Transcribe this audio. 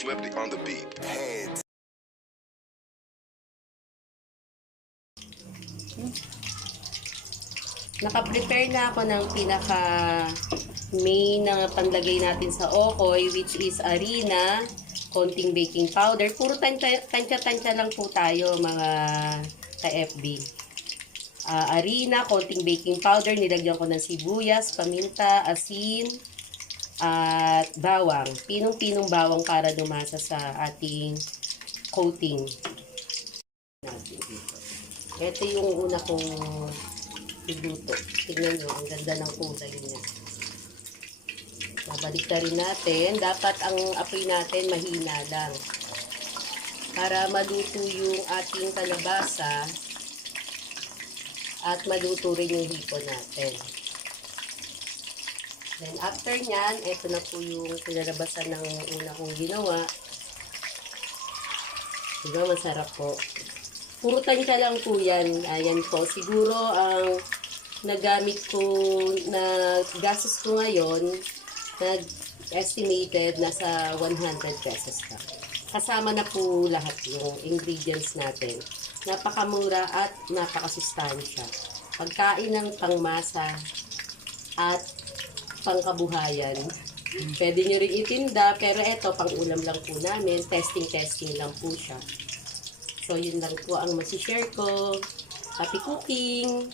Flipped on the beat. Hands. Naka-prepare na ako ng pinaka main na panlagay natin sa okoy, which is harina, konting baking powder. Puro tansya-tansya lang po tayo mga ka-FB. Harina, konting baking powder, nilagyan ko ng sibuyas, paminta, asin, at bawang. Pinong-pinong bawang para dumasa sa ating coating. Ito yung una kong iluto. Tignan nyo, ang ganda ng kulay niya. Babalik na rin natin. Dapat ang apoy natin mahina lang. Para maluto yung ating kalabasa at maluto rin yung hipon natin. Then after nyan, ito na po yung pinalabasan ng una kong ginawa. Diba, masarap po. Puro tansya lang po yan. Ayan po. Siguro ang nagamit ko na gastos ko ngayon, estimated nasa 100 pesos ka. Kasama na po lahat yung ingredients natin. Napakamura at napakasustansya. Pagkain ng pangmasa at pangkabuhayan. Pwede nyo rin itinda, pero eto, pang ulam lang po namin. Testing lang po siya. So, yun lang po ang masishare ko. Happy cooking!